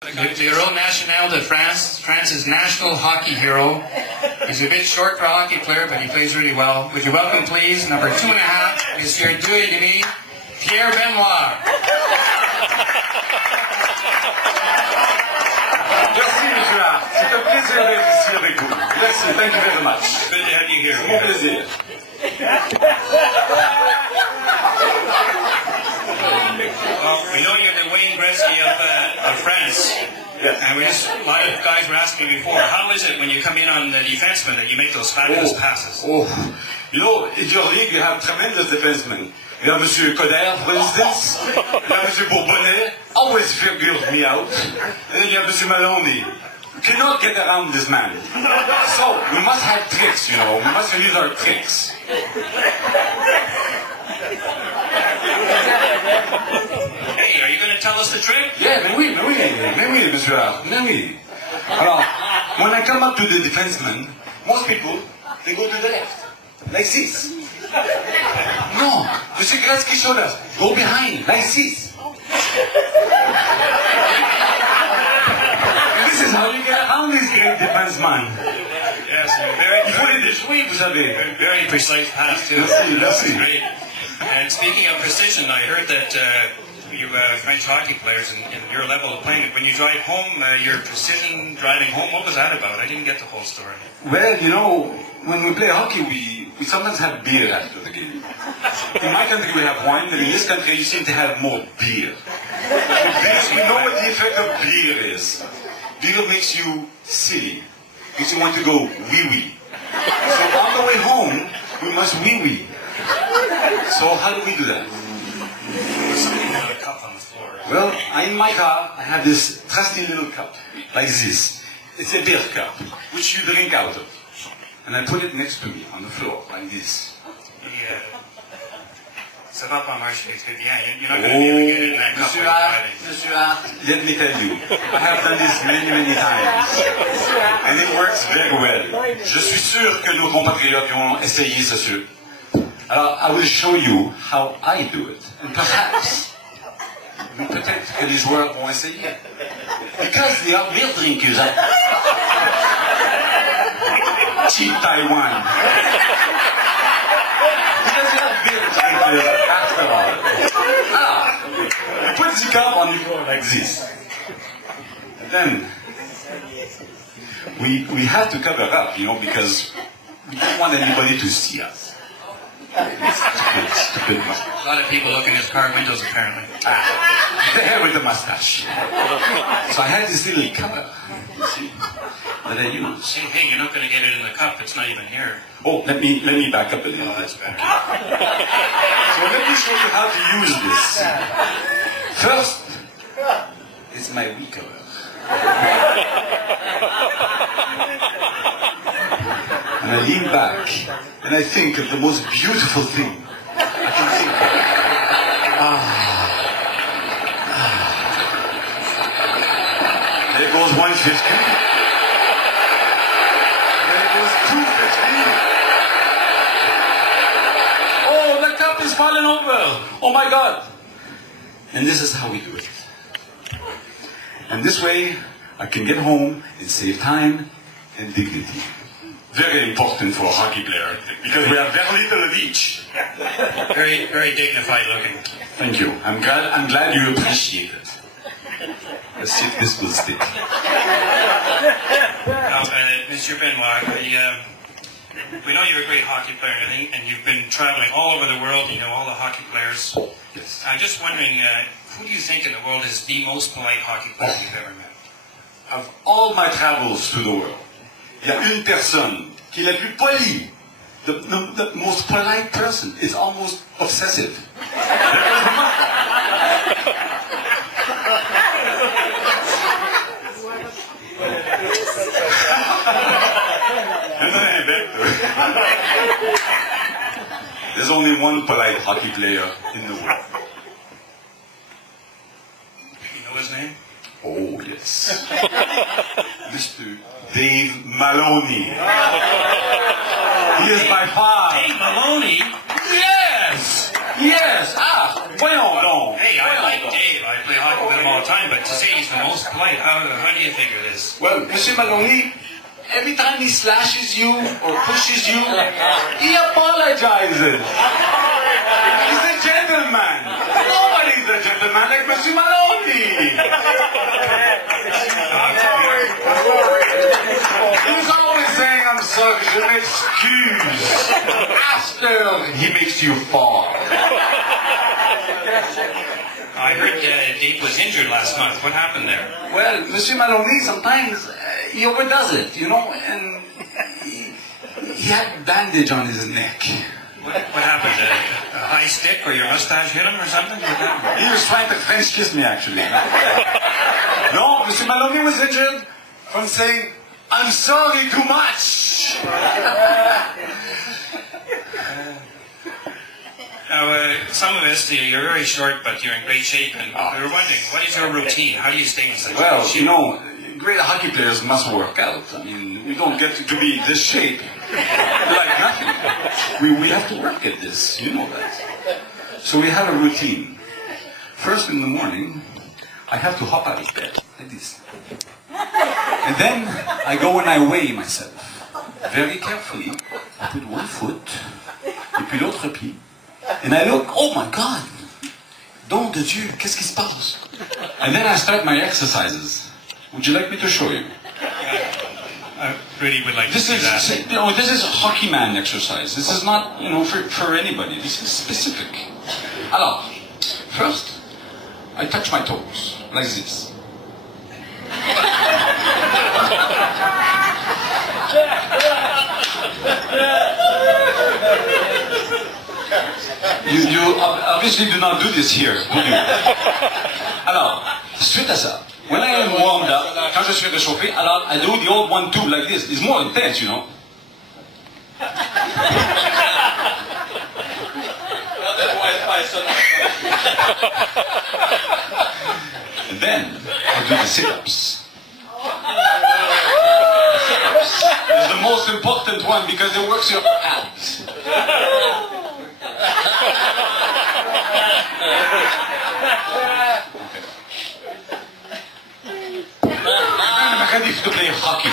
The Héros National de France, France's national hockey hero. He's a bit short for a hockey player, but he plays really well. Would you welcome, please, number 2.5, Monsieur 2,5, Pierre Benoit. Merci, monsieur Hart. C'est un plaisir d'être ici avec vous. Merci, thank you very much. Good to have you here. C'est mon plaisir. Well, we know you're the Wayne Gretzky of France. Yes. And a lot of guys were asking me before, how is it when you come in on the defenseman that you make those fabulous passes? You know, in your league you have tremendous defensemen. You have Monsieur Coder, for instance. You have Monsieur Bourbonnet, always figures me out. And then you have Monsieur Maloney. You cannot get around this man. So, we must have tricks, you know. We must use our tricks. Hey, are you going to tell us the trick? Yeah, mais oui, monsieur Hart, mais oui. Alors, when I come up to the defenseman, most people, they go to the left, like this. No, Monsieur Gretzky showed us, go behind, like this. And this is how you get around this great defenseman. Yes, Il faut les déjouer, vous savez. very precise pass, too. Merci, merci. Great. And speaking of precision, I heard that you French hockey players in your level of playing, when you drive home, your precision driving home, what was that about? I didn't get the whole story. Well, you know, when we play hockey, we sometimes have beer after the game. In my country we have wine, and in this country you seem to have more beer. Because we know what the effect of beer is. Beer makes you silly. Makes you want to go wee-wee. So on the way home, we must wee-wee. So how do we do that? Something on a cup on the floor. Well, in my car, I have this trusty little cup, like this. It's a beer cup, which you drink out of. And I put it next to me on the floor, like this. Ça va pas marcher, c'est bien. You're not going to be able to get it in that cup Monsieur while Hart, driving. Monsieur Hart, let me tell you, I have done this many, many times. And it works very well. Je suis sûr que nos compatriotes ont essayé ce. Alors, I will show you how I do it. And perhaps, peut-être que les joueurs vont essayer. Because they are beer drinkers. Cheap Taiwan. Because they are beer drinkers after all. You put the cup on the floor like this. And then, we have to cover up, you know, because we don't want anybody to see us. Stupid mustache. A lot of people look in his car windows, apparently. The hair with the mustache. So I had this little cover, you see, that I use. Hey, you're not going to get it in the cup. It's not even here. Oh, let me back up a little. Oh, that's better. So let me show you how to use this. First, it's my wee cover. And I lean back, and I think of the most beautiful thing I can think of. There goes 150. There goes 250. Oh, the cup is falling over. Oh my God. And this is how we do it. And this way, I can get home and save time and dignity. Very important for a hockey player, because we have very little of each. Very, very dignified looking. Thank you. I'm glad you appreciate it. Let's see if this will stick. Now, Monsieur Benoit, we know you're a great hockey player and everything, and you've been traveling all over the world. You know all the hockey players. Yes. I'm just wondering, who do you think in the world is the most polite hockey player you've ever met? Of all my travels to the world, il y a une personne qui est la plus polie. The most polite person is almost obsessive. There's only one polite hockey player in the world. You know his name? Oh, yes. Mr. Dave Maloney. He is by far. Dave Maloney? Yes! Yes! Ah! Voyons donc! Hey, I like Dave. I play hockey with him all the time, but to say he's the most polite, how do you figure this? Well, Monsieur Maloney, every time he slashes you or pushes you, he apologizes. He's a gentleman. Nobody's a gentleman like Monsieur Maloney. He's always saying, I'm sorry, je m'excuse. After he makes you fall. I heard Dave was injured last month. What happened there? Well, Monsieur Maloney, sometimes he overdoes it, you know, and he had a bandage on his neck. What happened? A high stick or your mustache hit him or something? What happened? He was trying to French kiss me, actually. No, Monsieur Maloney was injured from saying, I'm sorry too much. Now, some of us, you're very short, but you're in great shape, and we were wondering, what is your routine? How do you stay in such Well, shape? you know, great hockey players must work out. I mean, we don't get to be this shape like nothing. We have to work at this, you know that. So we have a routine. First in the morning, I have to hop out of bed, like this. And then I go and I weigh myself. Very carefully, I put one foot, et puis l'autre pied. And I look, oh my God, Don de Dieu, qu'est-ce qui se passe? And then I start my exercises. Would you like me to show you? I really would like to This see is, that. you know, this is a hockey man exercise. This is not, you know, for anybody. This is specific. Alors, first, I touch my toes, like this. You obviously do not do this here, do you? Alors, suite à ça, when I am warmed up, quand je suis réchauffé, alors I do the old 1-2 like this. It's more intense, you know. And then I do the sit-ups. The sit-ups is the most important one because it works your abs. I'm ready to play hockey.